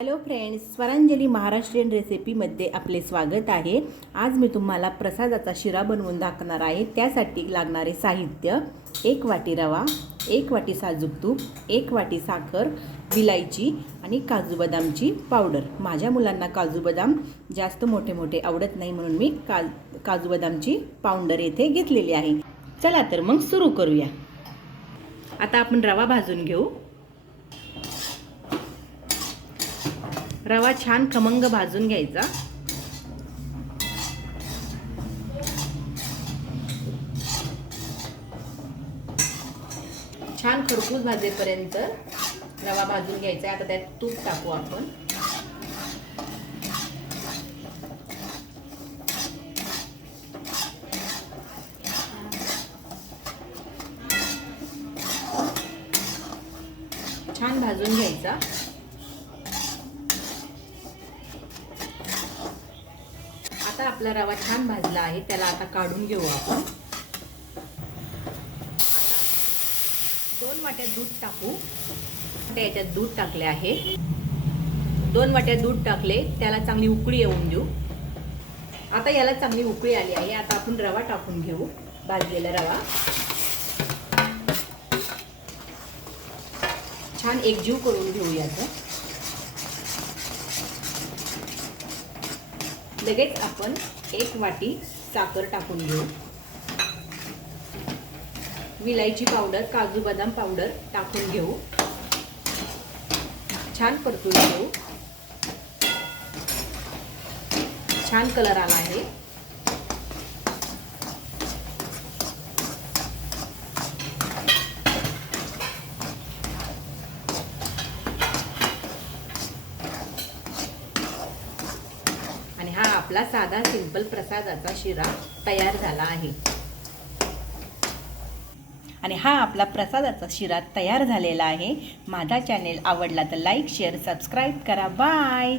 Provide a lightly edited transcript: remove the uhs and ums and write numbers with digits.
Hello friends, Swaranjali Maharashtrian रेसिपीमध्ये आपले स्वागत आहे। आज मी तुम्हाला प्रसादाचा शिरा बनवून दाखवणार आहे। त्यासाठी लागणारे साहित्य: 1 वाटी रवा, 1 वाटी साजूक तूप, 1 वाटी साखर, विलायची आणि काजू बदामची पावडर। माझ्या मुलांना काजू बदाम जास्त मोठे मोठे आवडत नाही, म्हणून मी काजू बदामची पावडर येथे घेतलेली आहे। चला तर मग सुरू करूया। आता आपण रवा भाजून घेऊ। रवा छान खमंग भाजून घ्यायचा। छान खरपूस भाजेपर्यंत रवा भाजून घ्यायचा। आता त्यात तूप टाकू आपण। छान भाजून घ्यायचा। आता आपला रवा छान भाजला आहे, त्याला आता काढून घेऊ आपण। आता 2 वाट्या दूध टाकू। आता याच्यात दूध टाकले आहे। 2 वाट्या दूध टाकले, त्याला चांगली उकळी येऊन देऊ। आता याला चांगली उकळी आली आहे। आता आपण रवा टाकून घेऊ, भाजलेला रवा। छान एकजीव करून घेऊ याचं। लगेच आपण 1 वाटी साखर टाकून घेऊ। विलायची पावडर, काजू बदाम पावडर टाकून घेऊ। छान परतून घेऊ। छान कलर आला आहे। आणि हा आपला साधा सिंपल प्रसादाचा शिरा तयार झाला आहे। आणि हा आपला प्रसादाचा शिरा तयार झालेला आहे। माझा चॅनेल आवडला तर लाईक, शेअर, सबस्क्राईब करा। बाय।